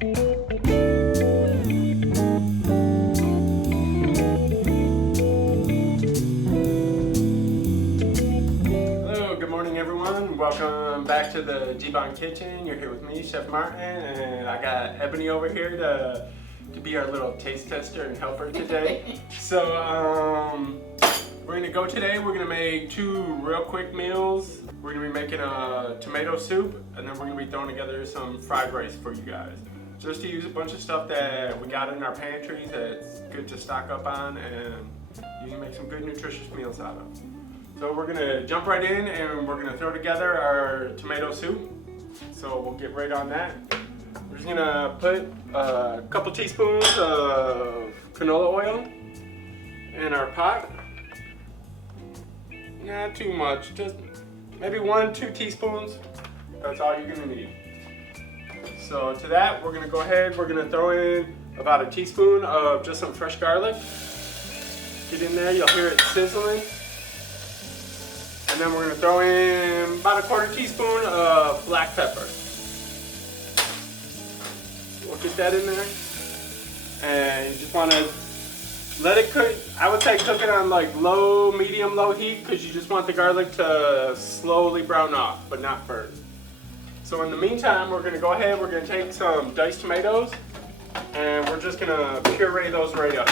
Hello, good morning everyone. Welcome back to the G-Bon Kitchen. You're here with me, Chef Martin, and I got Ebony over here to be our little taste tester and helper today. So we're gonna go today. We're gonna make two real quick meals. We're gonna be making a tomato soup, and then we're gonna be throwing together some fried rice for you guys. Just to use a bunch of stuff that we got in our pantry that's good to stock up on, and you can make some good nutritious meals out of. So we're gonna jump right in and we're gonna throw together our tomato soup. So we'll get right on that. We're just gonna put a couple teaspoons of canola oil in our pot. Not too much, just maybe 1-2 teaspoons. That's all you're gonna need. So to that, we're gonna go ahead, we're gonna throw in about a teaspoon of just some fresh garlic. Get in there, you'll hear it sizzling. And then we're gonna throw in about a 1/4 teaspoon of black pepper. We'll get that in there. And you just wanna let it cook. I would say cook it on like low, medium, low heat, because you just want the garlic to slowly brown off, but not burn. So in the meantime, we're gonna go ahead, we're gonna take some diced tomatoes, and we're just gonna puree those right up.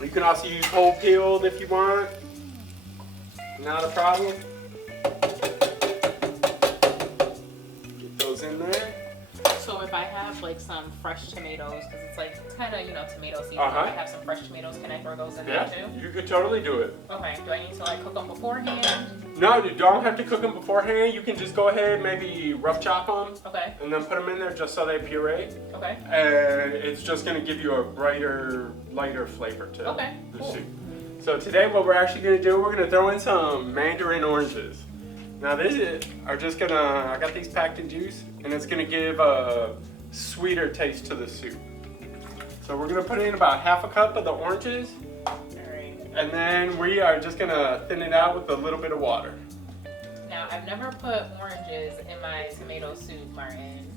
You can also use whole peeled if you want. Not a problem. Get those in there. So if I have like some fresh tomatoes, because it's kind of, tomato season, Uh-huh. if I have some fresh tomatoes, can I throw those in Yeah, there too? you could totally do it. Okay, do I need to like cook them beforehand? No, you don't have to cook them beforehand. You can just go ahead, maybe rough chop them, Okay, and then put them in there just so they puree. okay, And it's just gonna give you a brighter, lighter flavor to Okay, the cool. soup. So today what we're actually gonna do, we're gonna throw in some mandarin oranges. Now I got these packed in juice, and it's gonna give a sweeter taste to the soup. So we're gonna put in about 1/2 cup of the oranges, alright. and then we are just gonna thin it out with a little bit of water. Now, I've never put oranges in my tomato soup, Martin.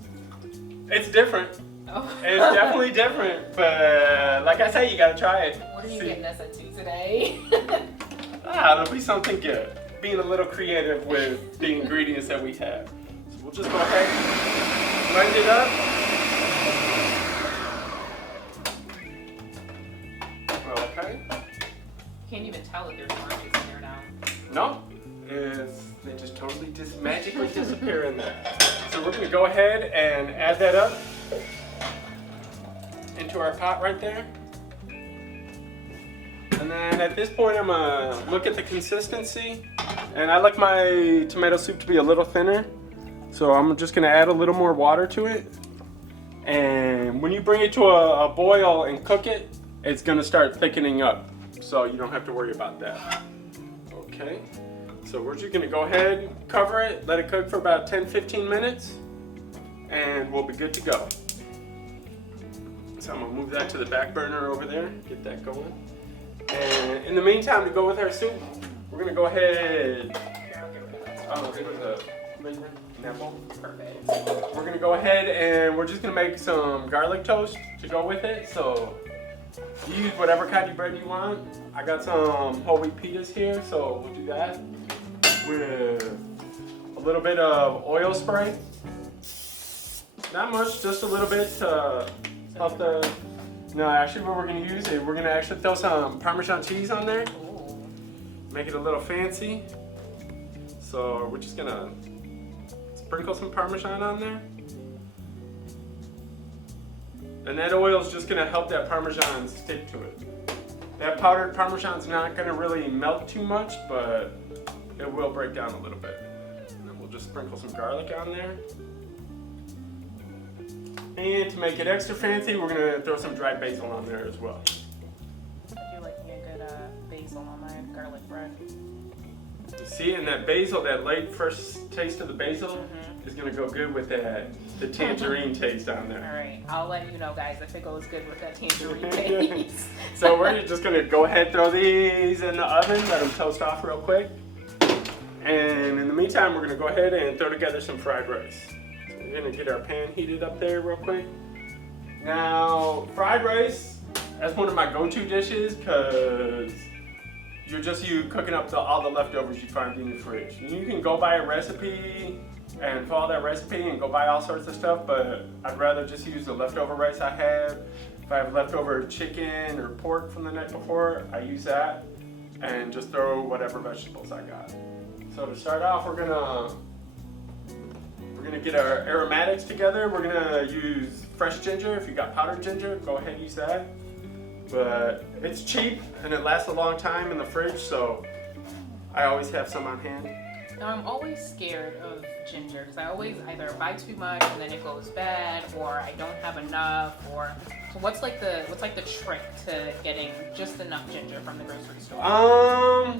It's different. Oh. It's definitely different, but like I say, you gotta try it. What are you See. getting us into today? It'll be something good. Being a little creative with the ingredients that we have. So we'll just go ahead, blend it up. Okay. Can't even tell if there's oranges in there now. No, they just totally magically disappear in there. So we're gonna go ahead and add that up into our pot right there. And then at this point, I'm gonna look at the consistency. And I like my tomato soup to be a little thinner. So I'm just gonna add a little more water to it. And when you bring it to a boil and cook it, it's gonna start thickening up. So you don't have to worry about that. Okay, so we're just gonna go ahead, cover it, let it cook for about 10-15 minutes, and we'll be good to go. So I'm gonna move that to the back burner over there, get that going. And in the meantime, to go with our soup, we're gonna go ahead. Perfect. We're gonna go ahead and we're just gonna make some garlic toast to go with it. So you use whatever kind of bread you want. I got some whole wheat pitas here, so we'll do that with a little bit of oil spray. Not much, just a little bit to help the. No, actually, what we're gonna use is we're gonna actually throw some Parmesan cheese on there. Ooh. Make it a little fancy. So we're just gonna sprinkle some Parmesan on there. And that oil is just gonna help that Parmesan stick to it. That powdered Parmesan's not gonna really melt too much, but it will break down a little bit. And then we'll just sprinkle some garlic on there. And to make it extra fancy, we're gonna throw some dried basil on there as well. I do like me a good basil on my garlic bread. You see, and that basil, that light first taste of the basil is gonna go good with the tangerine taste on there. All right, I'll let you know, guys, if it goes good with that tangerine taste. So we're just gonna go ahead, throw these in the oven, let them toast off real quick. And in the meantime, we're gonna go ahead and throw together some fried rice. So We're gonna get our pan heated up there real quick. Now, fried rice, that's one of my go-to dishes because you're just cooking up all the leftovers you find in the fridge. You can go buy a recipe and follow that recipe and go buy all sorts of stuff, but I'd rather just use the leftover rice I have. If I have leftover chicken or pork from the night before, I use that and just throw whatever vegetables I got. So to start off, we're gonna get our aromatics together. We're gonna use fresh ginger. If you got powdered ginger, go ahead and use that. But it's cheap and it lasts a long time in the fridge, so I always have some on hand. Now I'm always scared of ginger because I always either buy too much and then it goes bad, or I don't have enough. Or so what's like the trick to getting just enough ginger from the grocery store?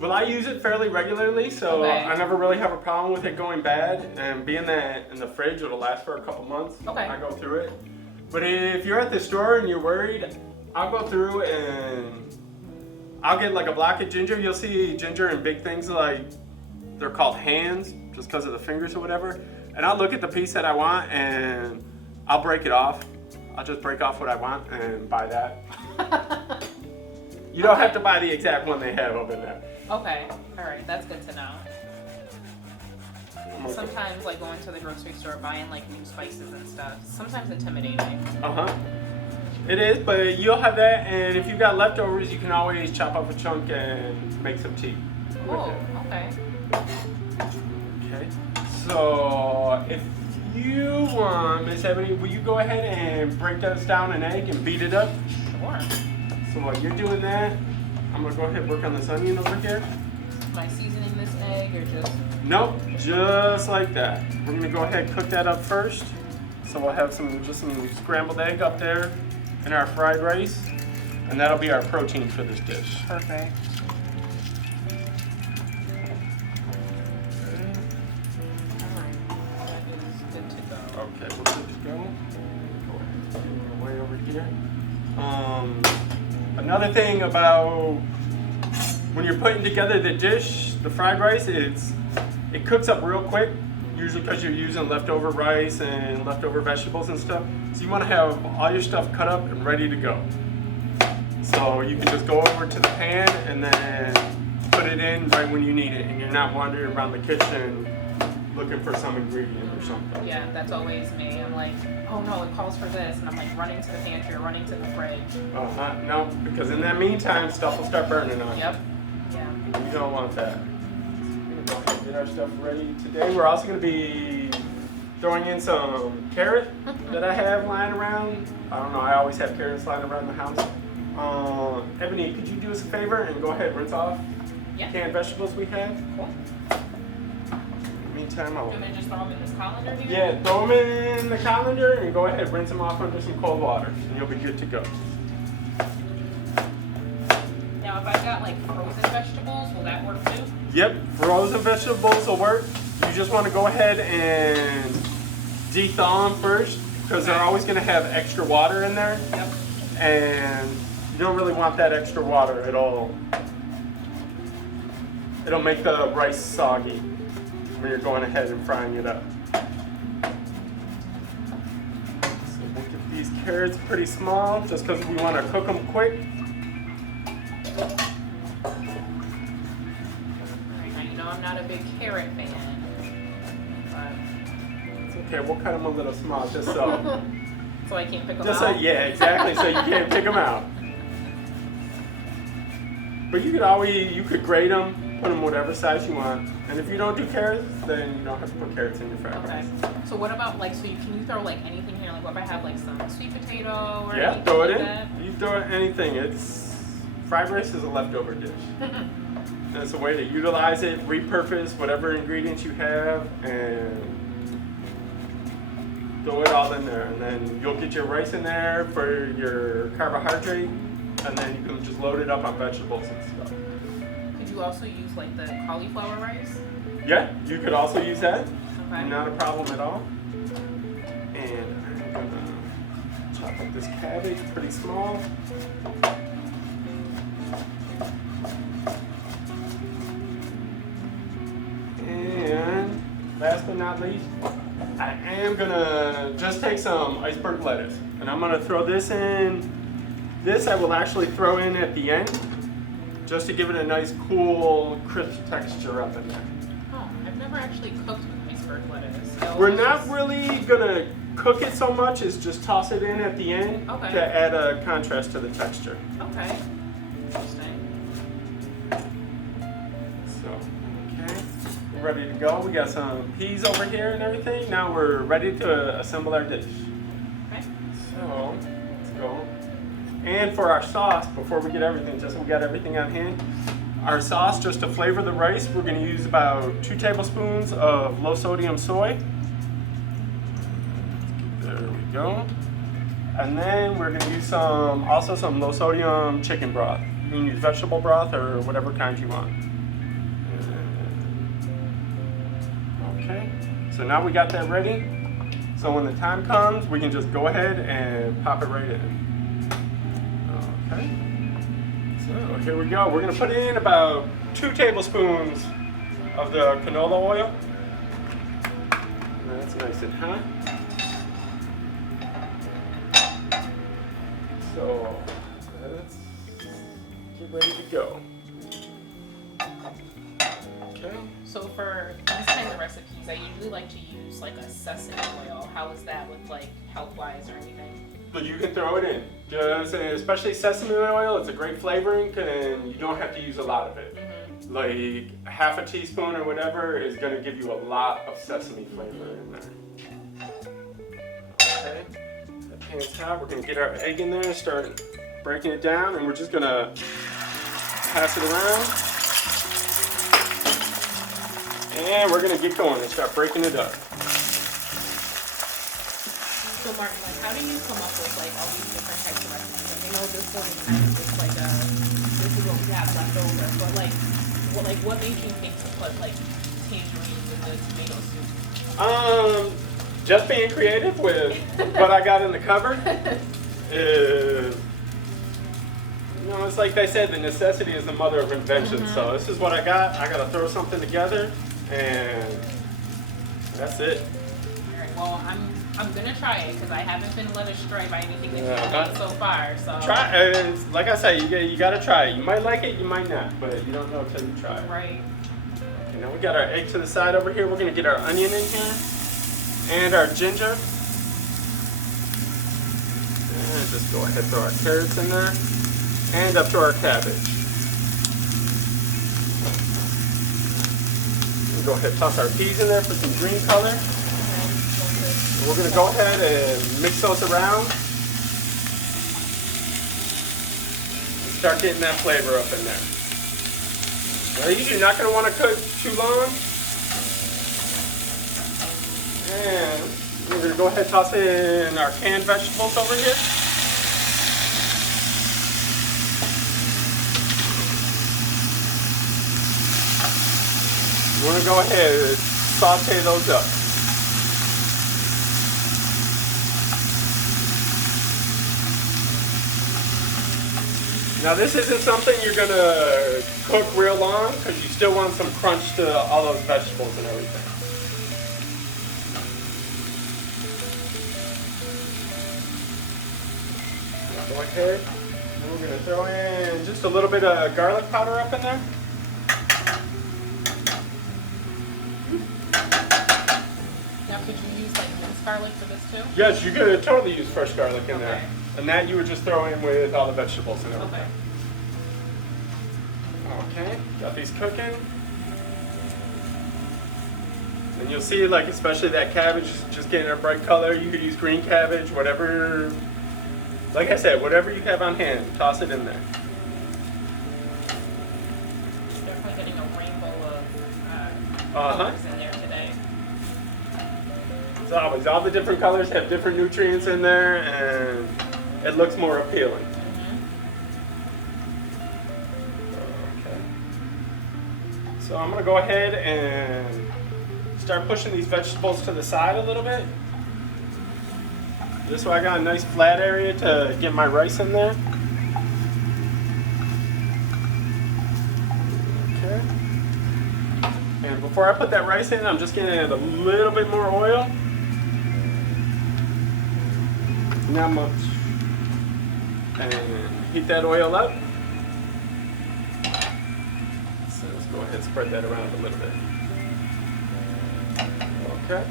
Well, I use it fairly regularly, so Okay. I never really have a problem with it going bad. And being that in the fridge, it'll last for a couple months. Okay. I go through it. But if you're at the store and you're worried, I'll go through and I'll get like a block of ginger. You'll see ginger in big things like they're called hands, just because of the fingers or whatever. And I'll look at the piece that I want and I'll break it off. I'll just break off what I want and buy that. You don't have to buy the exact one they have over there. Okay, all right, that's good to know. Sometimes, like going to the grocery store, buying like new spices and stuff, sometimes intimidating. Uh-huh. It is, but you'll have that, and if you got leftovers, you can always chop up a chunk and make some tea. with Oh, it. okay. Okay. So, if you want, Miss Ebony, will you go ahead and break us down an egg and beat it up? Sure. So while you're doing that, I'm gonna go ahead and work on this onion over here. Am I seasoning this egg or just? Nope, just like that. We're gonna go ahead and cook that up first. So we'll have some scrambled egg up there in our fried rice, and that'll be our protein for this dish. Perfect. Alright, that is good to go. Okay, we're good to go. Go ahead and way over here. Another thing about when you're putting together the dish, the fried rice, it cooks up real quick. Usually because you're using leftover rice and leftover vegetables and stuff. So you want to have all your stuff cut up and ready to go. So you can just go over to the pan and then put it in right when you need it, and you're not wandering around the kitchen looking for some ingredient or something. Yeah, that's always me. I'm like, oh no, it calls for this, and I'm like running to the pantry or running to the fridge. No, because in that meantime, stuff will start burning on you. Yep. Yeah. You don't want that. We're gonna go ahead and get our stuff ready today. We're also gonna be throwing in some carrot that I have lying around. I don't know, I always have carrots lying around the house. Ebony, could you do us a favor and go ahead and rinse off Yeah. canned vegetables we have? Cool. Meantime, I'll... You want me to just throw them in this colander here? Yeah, throw them in the colander and go ahead and rinse them off under some cold water, and you'll be good to go. Now, if I've got like frozen vegetables, will that work too? Yep, frozen vegetables will work. You just want to go ahead and de-thaw them first, because they're always going to have extra water in there, Yep. and you don't really want that extra water. It'll make the rice soggy when you're going ahead and frying it up. So we'll get these carrots pretty small, just because we want to cook them quick. Alright, now you know I'm not a big carrot fan, but It's okay, we'll cut them a little small, just so. so I can't pick them Just so, out. yeah, exactly. So you can't pick them out. But you could grate them, put them whatever size you want. And if you don't do carrots, then you don't have to put carrots in your fried Okay. rice. So what about like, can you throw like anything here? Like what if I have like some sweet potato or Yeah, anything throw it like in. that? You throw anything. Fried rice is a leftover dish. And it's a way to utilize it, repurpose whatever ingredients you have, and throw it all in there. And then you'll get your rice in there for your carbohydrate, and then you can just load it up on vegetables and stuff. Could you also use like the cauliflower rice? Yeah, you could also use that. Okay. Not a problem at all. And I'm gonna chop up this cabbage pretty small. And last but not least, I am gonna just take some iceberg lettuce, and I'm gonna throw this in. This I will actually throw in at the end, just to give it a nice, cool, crisp texture up in there. Oh, I've never actually cooked with iceberg lettuce. We're not really gonna cook it so much as just toss it in at the end Okay. to add a contrast to the texture. Okay. Interesting. So, okay, we're ready to go. We got some peas over here and everything. Now we're ready to assemble our dish. Okay. So, let's go. And for our sauce, before we get everything, just so we got everything on hand, our sauce, just to flavor the rice, we're gonna use about 2 tablespoons of low sodium soy. There we go. And then we're gonna use also some low sodium chicken broth. You can use vegetable broth or whatever kind you want. Okay, so now we got that ready. So when the time comes, we can just go ahead and pop it right in. Okay, so here we go. We're gonna put in about 2 tablespoons of the canola oil. That's nice and hot. So let's get ready to go. Okay. So for these kinds of recipes, I usually like to use like a sesame oil. How is that with like health-wise or anything? But you can throw it in. Just, especially sesame oil, it's a great flavoring, and you don't have to use a lot of it. Mm-hmm. Like half a teaspoon or whatever is going to give you a lot of sesame flavor in there. Okay, that pan's hot. We're going to get our egg in there and start breaking it down, and we're just going to pass it around. And we're going to get going and start breaking it up. So Martin, like, how do you come up with like all these different types of recipes? Like, I know this one is kind of just like this is what we have left over, but like, what made you think to put like tangerines in the tomato soup? Just being creative with what I got in the cupboard. You know, it's like they said, the necessity is the mother of invention. Mm-hmm. So this is what I got. I got to throw something together, and that's it. All right, well, I'm gonna try it because I haven't been led astray by anything that you've Yeah. made so far. So Try. Like I say, you got to try it. You might like it, you might not, but you don't know until you try it. Right. Okay, now we got our egg to the side over here. We're gonna get our onion in here, and our ginger. And just go ahead and throw our carrots in there, and up to our cabbage. We'll go ahead and toss our peas in there for some green color. We're going to go ahead and mix those around and start getting that flavor up in there. Now, these you're not going to want to cook too long. And we're going to go ahead and toss in our canned vegetables over here. We're going to go ahead and saute those up. Now this isn't something you're gonna cook real long because you still want some crunch to all those vegetables and everything. Go ahead, and we're gonna throw in just a little bit of garlic powder up in there. Now, could you use like minced garlic for this too? Yes, you could totally use fresh garlic in there. Okay. And that you would just throw in with all the vegetables and everything. Okay. Okay, got these cooking. And you'll see, like, especially that cabbage just getting a bright color. You could use green cabbage, whatever. Like I said, whatever you have on hand, toss it in there. Definitely getting a rainbow of Uh-huh. colors in there today. It's always, all the different colors have different nutrients in there, and it looks more appealing. Okay. So I'm gonna go ahead and start pushing these vegetables to the side a little bit. This way I got a nice flat area to get my rice in there. Okay. And before I put that rice in, I'm just gonna add a little bit more oil. not much. And heat that oil up. So let's go ahead and spread that around a little bit. Okay.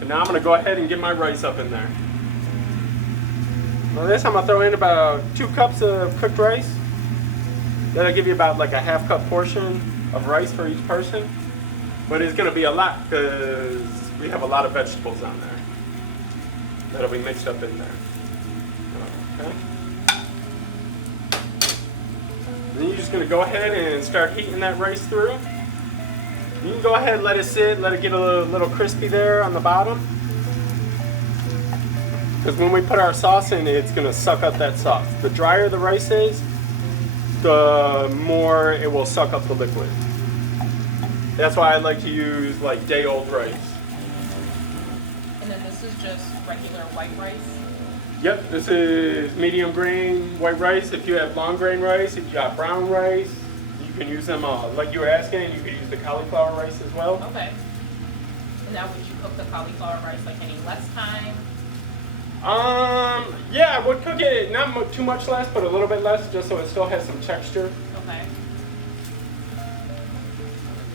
And now I'm gonna go ahead and get my rice up in there. Now this I'm gonna throw in about 2 cups of cooked rice. That'll give you about like a half cup portion of rice for each person. But it's gonna be a lot because we have a lot of vegetables on there. That'll be mixed up in there. Okay. Then you're just gonna go ahead and start heating that rice through. You can go ahead and let it sit, let it get a little crispy there on the bottom. Because when we put our sauce in, it's gonna suck up that sauce. The drier the rice is, the more it will suck up the liquid. That's why I like to use like day-old rice. And then this is just regular white rice? Yep, this is medium grain white rice. If you have long grain rice, if you got brown rice, you can use them like you were asking, you could use the cauliflower rice as well. Okay. And now would you cook the cauliflower rice like any less time? Yeah, I would cook it not too much less, but a little bit less, just so it still has some texture. Okay.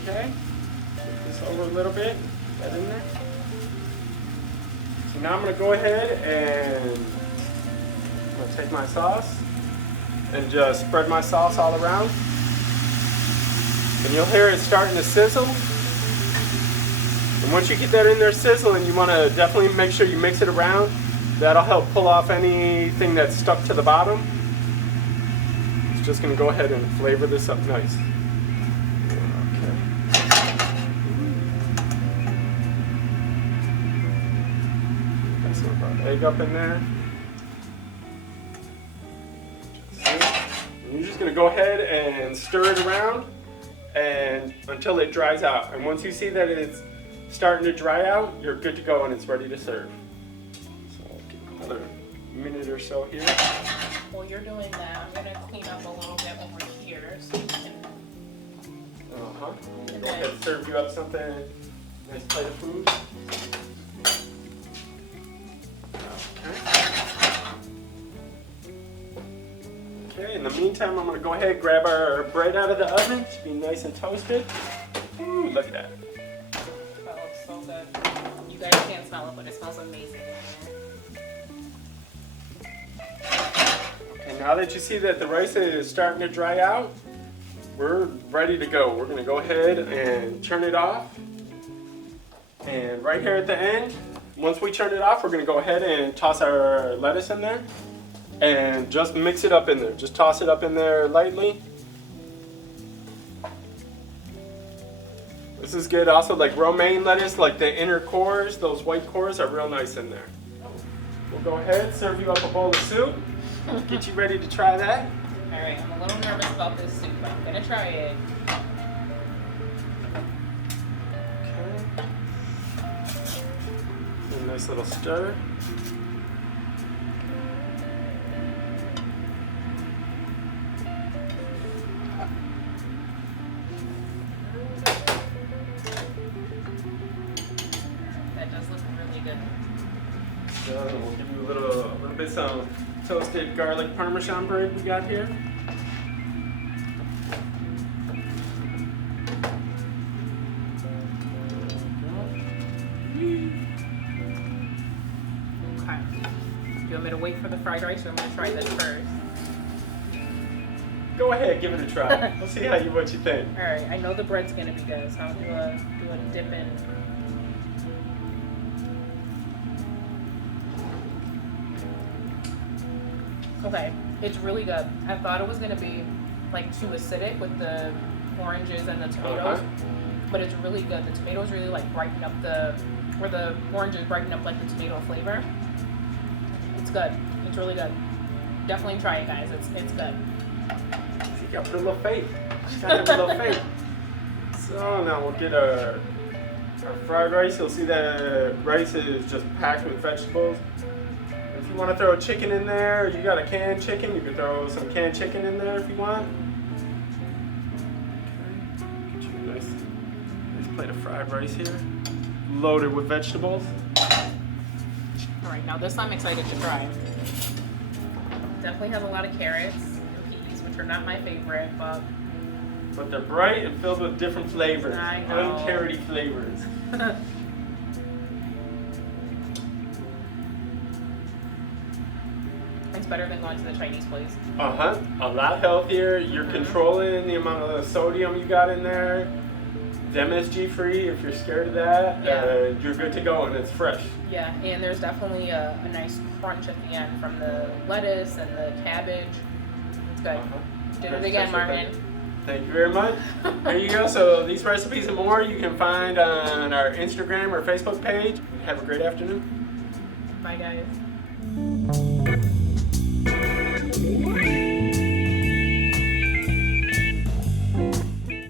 Okay. Move this over a little bit. Put that in there. So now I'm gonna go ahead and I'm gonna take my sauce and just spread my sauce all around. And you'll hear it starting to sizzle. And once you get that in there sizzling, you wanna definitely make sure you mix it around. That'll help pull off anything that's stuck to the bottom. It's just gonna go ahead and flavor this up nice. Okay. Got some of our egg up in there. And you're just gonna go ahead and stir it around and until it dries out. And once you see that it's starting to dry out, you're good to go and it's ready to serve. Another minute or so here. While you're doing that, I'm gonna clean up a little bit over here so you can. I'm gonna go ahead and serve you up something. Nice plate of food. Okay. Okay. In the meantime, I'm gonna go ahead and grab our bread out of the oven to be nice and toasted. Ooh, look at that. That looks so good. You guys can't smell it, but it smells amazing. And now that you see that the rice is starting to dry out, we're ready to go. We're gonna go ahead and turn it off. And right here at the end, once we turn it off, we're gonna go ahead and toss our lettuce in there and just mix it up in there. Just toss it up in there lightly. This is good also, like romaine lettuce, like the inner cores, those white cores are real nice in there. We'll go ahead, serve you up a bowl of soup. Get you ready to try that. All right, I'm a little nervous about this soup, but I'm gonna try it. Okay. A nice little stir. That does look really good. So we'll give you a little bit some toasted garlic parmesan bread we got here. Okay. Do you want me to wait for the fried rice or I'm gonna try this first? Go ahead, give it a try. We'll see what you think. All right, I know the bread's gonna be good, so I'll do a dip in. Okay, it's really good. I thought it was gonna be like too acidic with the oranges and the tomatoes, but it's really good. The tomatoes really like brighten up the oranges brighten up like the tomato flavor. It's good. It's really good. Definitely try it, guys. It's good. You got to put a little faith. Just gotta have a little faith. So now we'll get our fried rice. You'll see that rice is just packed with vegetables. If you want to throw chicken in there, you got a canned chicken, you can throw some canned chicken in there if you want. Okay. Get you a nice plate of fried rice here, loaded with vegetables. All right, now this I'm excited to try. Definitely has a lot of carrots and peas, which are not my favorite, but they're bright and filled with different flavors. I know. Uncarroty flavors. It's better than going to the Chinese place. Uh-huh. A lot healthier. You're controlling the amount of sodium you got in there. It's MSG free if you're scared of that. Yeah. You're good to go and it's fresh. Yeah, and there's definitely a nice crunch at the end from the lettuce and the cabbage. It's good. Did it again, Martin. Thank you very much. There you go. So these recipes and more you can find on our Instagram or Facebook page. Have a great afternoon. Bye, guys.